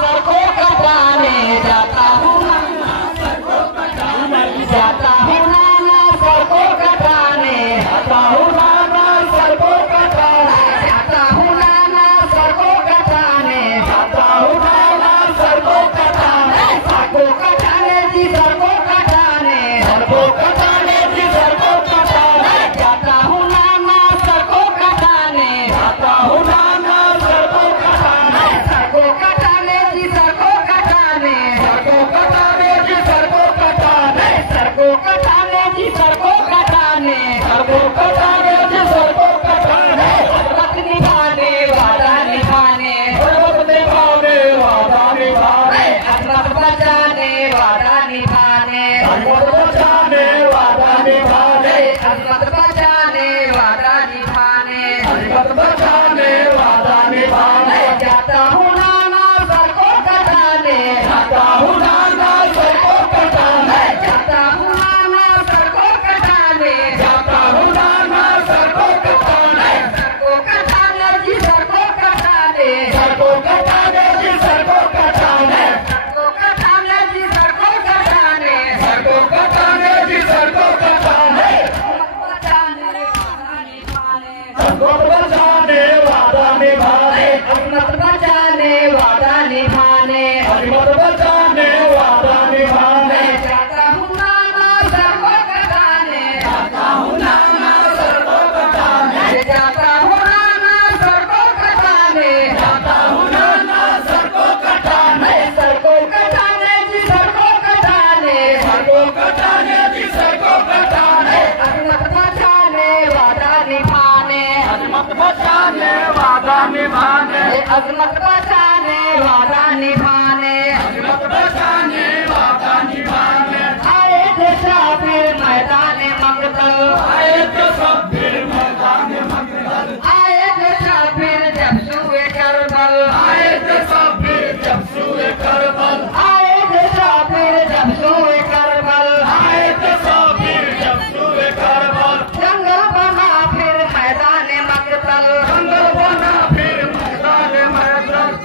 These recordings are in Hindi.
सर को कटाने जाता हूँ नाना सर को कटाने जाता हूँ नाना सर को कटाने जाता हूँ नाना सर को कटाने जाता हूँ नाना सर को कटाने जाता हूँ नाना सर को कटाने सर को कटाने जी सर को कटाने सर को कटाने जी सर को कटाने जाता हूँ नाना सर को कटाने जाता हूँ नाना सर को कटाने सर को कटाने जी सर को कटाने सर को कटाने जी सर को कटाने सर को कटाने जी सर को कटाने सर को कटाने जी सर को कटाने हजरत निभाने वादा निभाने हजरत निभाने वादा निभाने हजरत बचाने वादा निभाने हजरत बचाने वादा निभाने हजरत बचाने वादा निभाने हजरत बचाने वादा निभाने जाता हूँ नाना सर को कटाने जाता हूँ नाना सर को कटाने जाता हूँ नाना सर को कटाने जाता हूँ नाना सर को कटाने सर को कटाने जी सर को कटाने सर को कटाने जी सर को कटाने सर को कटाने जी सर को कटाने सर को कटाने जी सर को कटाने बचाने वादा निभाने हजरत बचाने वादा निभाने हजरत बचाने वादा निभाने जाता हूँ नाना सर को कटाने जाता हूँ नाना सर को कटाने जाता हूँ नाना सर को कटाने जाता हूँ नाना सर को कटाने सर को कटाने जी सर को कटाने सर को कटाने जी सर को कटाने हजरत बचाने वादा निभाने हजरत बचाने वादा निभाने हजरत बचाने वादा निभाने हजरत बचाने वादा निभाने आए थे साबिर मैदान मकतल आए थे साबिर मैदान मकतल आए थे साबिर जब सूए करबल आए थे साबिर जब सूए करबल आए थे साबिर जब सूए करबल आए थे साबिर जब सूए करबल जंगल बना फिर मैदान मकतल जंगल बना फिर मैदान मकतल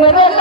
मेरे